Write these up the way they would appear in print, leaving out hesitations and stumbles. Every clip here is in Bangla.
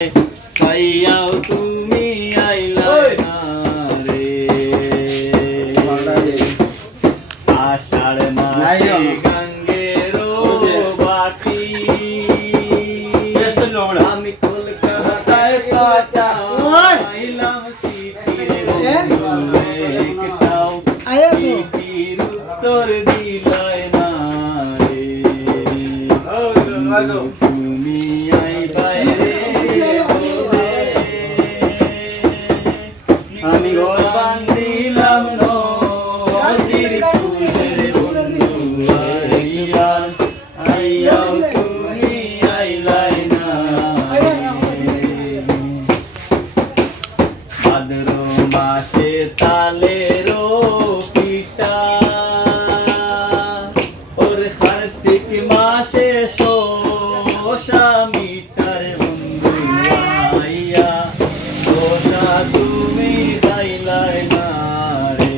সাইয়াও তুমি আইলাই না রে আষাঢ় মাসে গঙ্গেরও বাটি আমি কলকাতায় কাটা আইলাম সিটির একটাও সিটির উত্তর দিলাই না রে তুমি আইবাই রে আমি ঘর বান্ধিলাম নদীর ফুলের বন্ধু আইয়ার আইয়াও তুমি আইলাই না ভাদ্র মাসে তালেরও পিঠা ওর কার্তিক মাসে শোষা মিঠার বন্ধু আইয়া শোষা তুমি খাইলাই না রে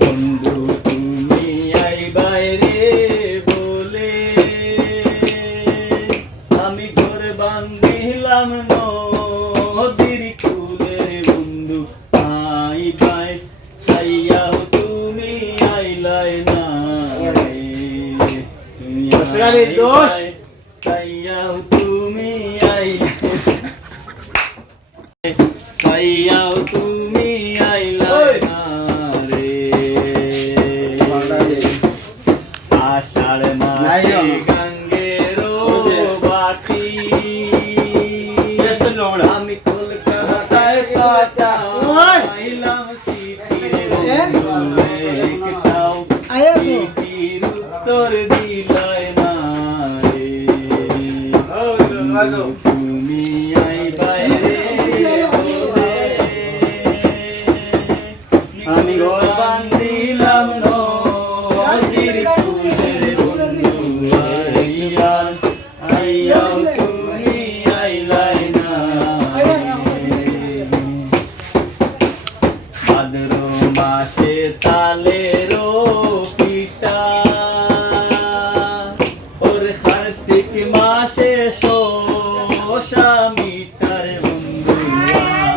বন্ধু তুমি আইবাই রে বলে আমি ঘর বান্ধিলাম নদীর কুলের বন্ধু আইবাই সাইয়াও তুমি আইলাই না রে তুমি আইবাই সাইয়াও তুমি সাইয়াও তুমি আইলাই না রে আষাঢ় মাসে গঙ্গেরও বাটি আমি কলকাতায় কাটা আইলাম সিটির একটাও সিটির উত্তর দিলাই না রে তুমি আইবাই রে আমি ঘর বান্ধিলাম নদীর ফুলের বন্ধু আইয়ার আইয়াও তুমি আইলাই না ভাদ্র মাসে তালেরও পিঠা ওর কার্তিক মাসে শোষা মিঠার বন্ধু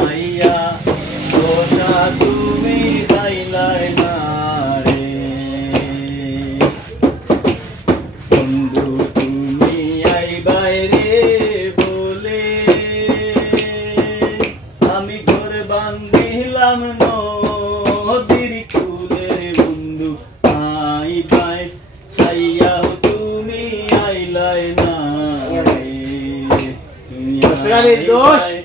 আইয়া শোষা তুমি খাইলাই না রে বন্ধু তুমি আইবাই রে বলে আমি ঘর বান্ধিলাম নদীর কুলের বন্ধু আইবাই সাইয়াও তুমি আইলাই না রে তুমি আইবাই